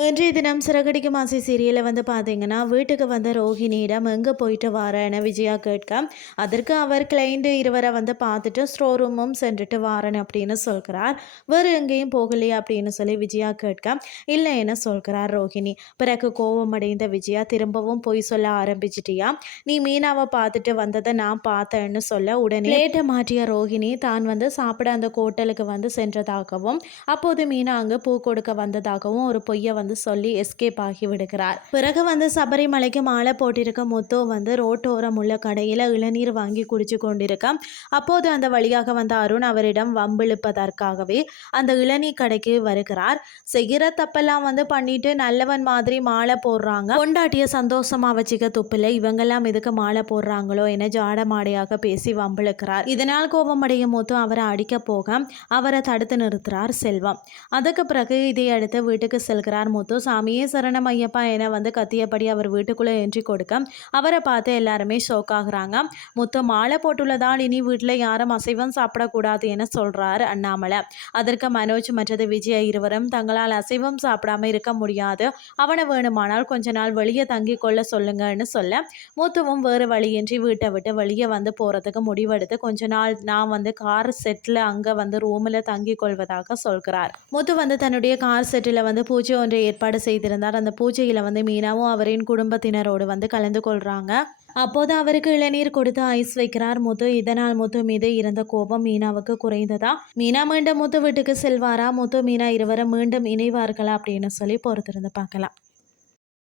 இன்றைய தினம் சிறகடிக்கு மாசி சீரியலில் வந்து பார்த்தீங்கன்னா வீட்டுக்கு வந்த ரோஹிணியிடம் எங்கே போயிட்டு வரேன்னு விஜயா கேட்க அதற்கு அவர் கிளைண்ட்டு இருவரை வந்து பார்த்துட்டு ஸ்டோர் ரூமும் சென்றுட்டு வரேன் அப்படின்னு சொல்கிறார். வேறு எங்கேயும் போகலையே அப்படின்னு சொல்லி விஜயா கேட்க இல்லைன்னு சொல்கிறார் ரோஹிணி. பிறகு கோபமடைந்த விஜயா திரும்பவும் பொய் சொல்ல ஆரம்பிச்சிட்டியா? நீ மீனாவை பார்த்துட்டு வந்ததை நான் பார்த்தேன்னு சொல்ல உடனே லேட்டை மாற்றிய ரோஹிணி தான் வந்து சாப்பிட அந்த கோட்டலுக்கு வந்து சென்றதாகவும் அப்போது மீனா அங்கே பூ கொடுக்க வந்ததாகவும் ஒரு பொய்யை வந்து சொல்லி எஸ்கேப் ஆகி விடுகிறார். பிறகு வந்து சபரிமலைக்கு மாலை போட்டிருக்க முத்து வந்து ரோட்டோரம் உள்ள கடையில் இளநீர் வாங்கி குடிச்சு கொண்டிருக்க அப்போது அந்த வழியாக வந்த அருண் அவரிடம் வம்பிழுப்பதற்காகவே அந்த இளநீர் கடைக்கு வருகிறார். செய்கிற தப்பெல்லாம் வந்து பண்ணிட்டு நல்லவன் மாதிரி மாலை போடுறாங்க. கொண்டாட்டிய சந்தோஷமா வச்சுக்க துப்பில்ல இவங்கெல்லாம் எதுக்கு மாலை போடுறாங்களோ என ஜாடமாடையாக பேசி வம்பிழுக்கிறார் இதனால் கோபமடையும் முத்து அவரை அடிக்க போக அவரை தடுத்து நிறுத்துறார் செல்வம். அதுக்கு பிறகு இதை அடுத்து வீட்டுக்கு செல்கிறார் முத்து சாமியே சரணம் ஐயப்பா என வந்து கத்தியபடி அவர் வீட்டுக்குள்ளே என்ட்ரி கொடுக்க அவரை பார்த்து எல்லாருமே ஷோக் ஆகுறாங்க. முத்து மாலை போட்டுள்ளதால் இனி வீட்டில் யாரும் அசைவம் சாப்பிடக்கூடாது என சொல்கிறார் அண்ணாமலை. அதற்கு மனோஜ் மற்றது விஜய் இருவரும் தங்களால் அசைவம் சாப்பிடாம இருக்க முடியாது. அவனை வேணுமானால் கொஞ்ச நாள் வெளியே தங்கி கொள்ள சொல்லுங்கன்னு சொல்ல முத்துவும் வேறு வழியின்றி வீட்டை விட்டு வெளியே வந்து போகிறதுக்கு முடிவெடுத்து கொஞ்ச நாள் நான் வந்து கார் செட்டில் அங்கே வந்து ரூமில் தங்கி கொள்வதாக சொல்கிறார். முத்து வந்து தன்னுடைய கார் செட்டில் வந்து பூஜை ஒன்றை ஏற்பாடு செய்திருந்தார். அந்த பூஜையில் வந்து மீனாவும் அவரின் குடும்பத்தினரோடு வந்து கலந்து கொள்கிறாங்க அப்போது அவருக்கு இளநீர் கொடுத்து ஐஸ் வைக்கிறார் முத்து. இதனால் முத்து மீது இருந்த கோபம் மீனாவுக்கு குறைந்ததா? மீனா மீண்டும் முத்து வீட்டுக்கு செல்வாரா? முத்து மீனா இருவரும் மீண்டும் இணைவார்களா? அப்படின்னு சொல்லி பொறுத்திருந்து பார்க்கலாம்.